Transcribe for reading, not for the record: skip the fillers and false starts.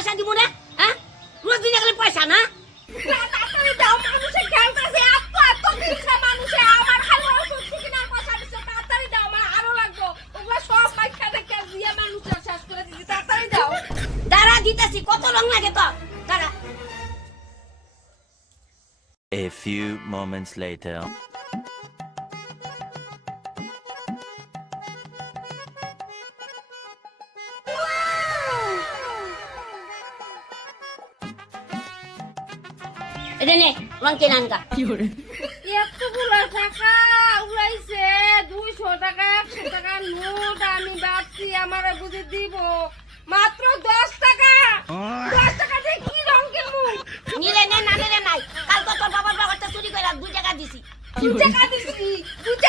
পয়সা দিব না হ্যাঁ রোজ দিন গেলে পয়সা না তাড়াতাড়ি দাও মানুষে খেলতেছে এত এত দিচ্ছে মানুষে আমার হালুয়া সবজি কিনার পয়সা দিচ্ছে তাড়াতাড়ি দাও আমার আরো লাগবে ওগুলা সব পয়সা দেখে দিয়ে মানুষের শেষ করে দিচ্ছি তাড়াতাড়ি দাও দাঁড়া দিতেছি কত রং লাগে তো দাঁড়া A few moments later. এটা নে রং কেন আনকা এতগুলো টাকা উড়াইছে 200 টাকা 100 টাকা নোট আমি ভাবছি আমারে বুঝে দিব মাত্র 10 টাকা 10 টাকা দিয়ে কি রং কিনবো নিলে নে না নিলে নাই কাল তো তোর বাবার বাবারটা চুরি করে 2 টাকা দিছি 2 টাকা দিছি 2